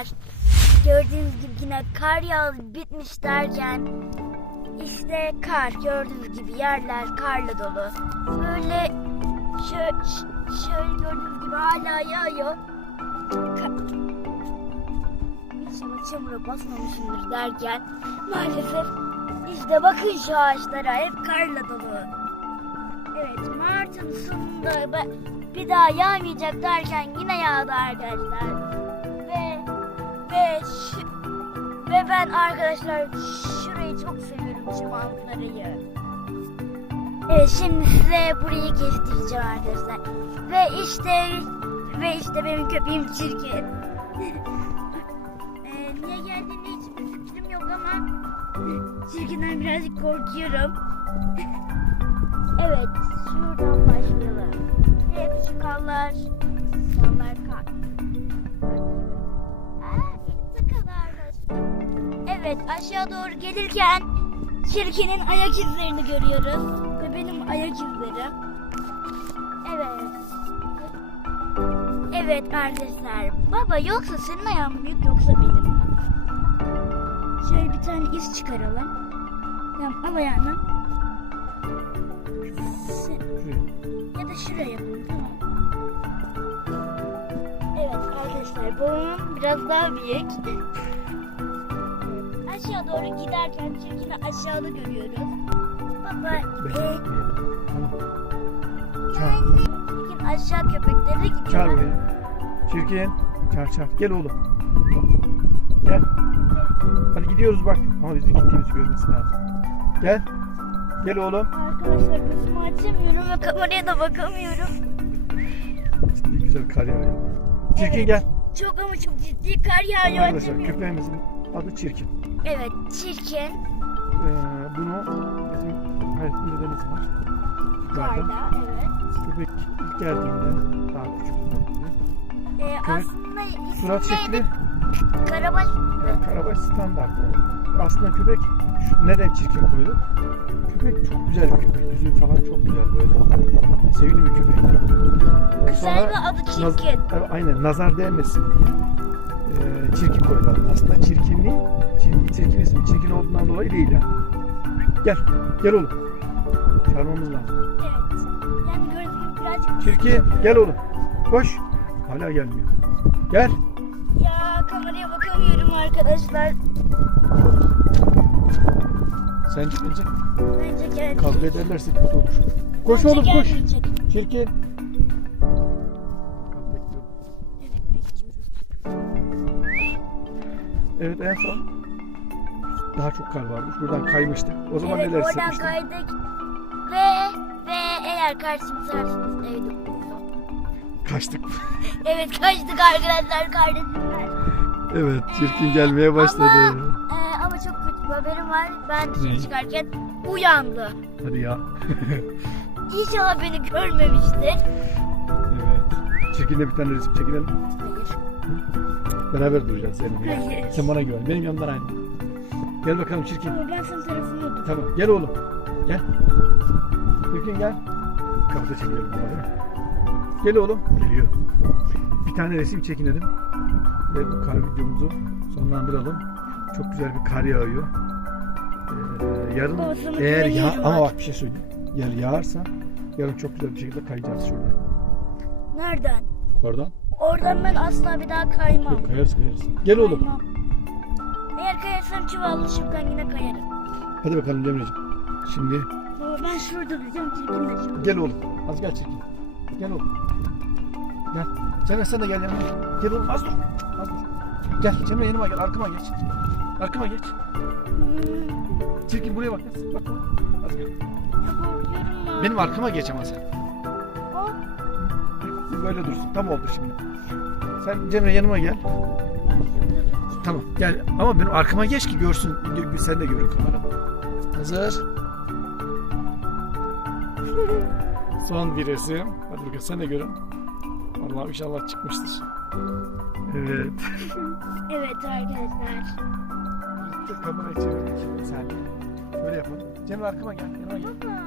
arkadaşlar. Gördüğünüz gibi yine kar yağdı bitmiş derken işte kar gördüğünüz gibi yerler karla dolu. Böyle şöyle, şöyle gördüğünüz gibi hala yağıyor. İnşallah çamura basmamışımdır derken maalesef işte bakın şu ağaçlara hep karla dolu. Evet Mart'ın sonunda bir daha yağmayacak derken yine yağdı arkadaşlar. Ve ben arkadaşlar şurayı çok seviyorum şu manzarayı. Evet şimdi size burayı gezdireceğim arkadaşlar. Ve işte ve işte benim köpeğim çirkin. Ee, niye geldiğini hiçbir fikrim yok ama çirkinden birazcık korkuyorum. evet şuradan başlayalım. Hep şu kallar. Kar. Evet aşağı doğru gelirken çirkinin ayak izlerini görüyoruz. Ve benim ayak izlerim. Evet. Evet arkadaşlar. Baba yoksa senin ayağın büyük yoksa benim mi? Şöyle bir tane iz çıkaralım. Tamam al ayağını. Ya da şuraya yapalım tamam. Evet arkadaşlar babamın biraz daha büyük. Aşağı doğru giderken çirkini aşağıda görüyoruz. Baba e, çirkin aşağı köpeklere gidiyor. Çağır buraya. Çirkin. Çağır çağır. Gel oğlum. Gel. Hadi gidiyoruz bak. Ama bizim gittiğimizi görmesi lazım. Gel. Gel oğlum. Arkadaşlar gözümü açamıyorum ve kameraya da bakamıyorum. Ciddi güzel kar yağıyor. Çirkin Evet. gel. Çok ama çok ciddi kar yağıyor Arkadaşlar köpeğimizin adı Çirkin. Evet çirkin Ee, bunu bizim hayatımızda var. Yukarıda. karda evet. Köpek ilk geldiğinde daha küçük olduğunda. Ee, aslında Surat şekli? Karabaş Ya Karabaş standart. Aslında köpek şu, neden çirkin koydu? Köpek çok güzel bir köpek. Yüzü falan çok güzel böyle. Sevimli bir köpek. Ee, Güzel ve adı naz- çirkin. Evet, aynen nazar değmesin diye e, çirkin koydular. Aslında çirkinliği, çirkin, çirkin ismi çirkin olduğundan dolayı değil yani. Gel, gel oğlum. Çağırmamız lazım. Evet. Yani gördüğünüz gibi birazcık Çirkin, gel oğlum. Koş. Hala gelmiyor. Gel. Ya kameraya bakamıyorum arkadaşlar. Sence bence Bence geldi. kavga ederlerse kötü olur. Koş Bence oğlum koş. gelmeyecek. Çirkin. Evet en son daha çok kar varmış. Buradan kaymıştık. O zaman evet neler oradan hissetmiştin? kaydık. Ve ve eğer karşımızarsanız evde. Kaçtık. Evet kaçtık arkadaşlar kardeşimler. Evet çirkin gelmeye başladı. Ama, e, ama çok kötü bir haberim var. Ben dışarı çıkarken uyandı. Hadi ya. İnşallah beni görmemiştir. Evet. Çirkinle bir tane resim çekinelim. Hayır. Beraber duracağız seninle. Hayır. Sen bana güven. Benim yanımdan aynı. Gel bakalım çirkin. Ama ben senin tarafını tuttum. Tamam gel oğlum. Gel. Çirkin gel. Kapıda çekinelim ama değil mi? Gel oğlum. Geliyor. Bir tane resim çekinelim. Ve bu kar videomuzu sonlandıralım. Çok güzel bir kar yağıyor. Ee, yarın Babasının eğer ya var. ama bak bir şey söyleyeyim. Yarın yağarsa yarın çok güzel bir şekilde kayacağız şuradan. Nereden? Yukarıdan. Oradan ben asla bir daha kaymam. Yok kayarız kayarız. Gel oğlum. Kaymam. Eğer kayarsam çuvallı şıktan yine kayarım. Hadi bakalım Cemre'ciğim. Şimdi Baba ben şurada duracağım çirkin de şurada. gel oğlum. Az gel çekin. Gel oğlum. Gel. Cemre sen de gel yanıma. Gel oğlum az dur. Az dur. Gel Cemre yanıma gel. Arkama geç. Arkama geç. Hmm, Çirkin buraya bak. Bak. Az gel. ya. Benim arkama geç ama sen. O, Böyle dursun. Tam oldu şimdi. Sen Cemre yanıma gel. Tamam gel. Ama benim arkama geç ki görsün. Gö- Sen de görün kamera. Hazır. Son bir resim. Hadi bakalım sen de görün. Allah inşallah çıkmıştır. Evet. evet arkadaşlar. Kamerayı çevirdik. Sen böyle yapalım. Cemre arkama gel. Yanıma gel. Baba.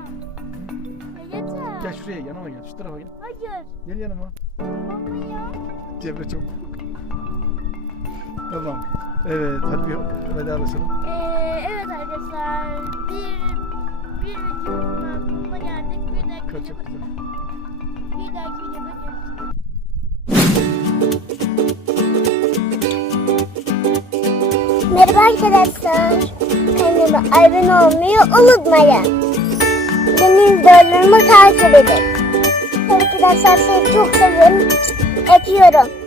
Yeter. Gel şuraya yanıma gel. Şu tarafa gel. Hayır. Gel yanıma. Baba ya. Cemre çok. Tamam. Evet hadi bir vedalaşalım. Ee, evet arkadaşlar bir bir videonun sonuna geldik. Bir dahaki Kaç videoda, bir dahaki videoda görüşürüz. Merhaba arkadaşlar. Kanalıma abone olmayı unutmayın. Benim videolarımı takip edin. Arkadaşlar sizi çok seviyorum. Öpüyorum.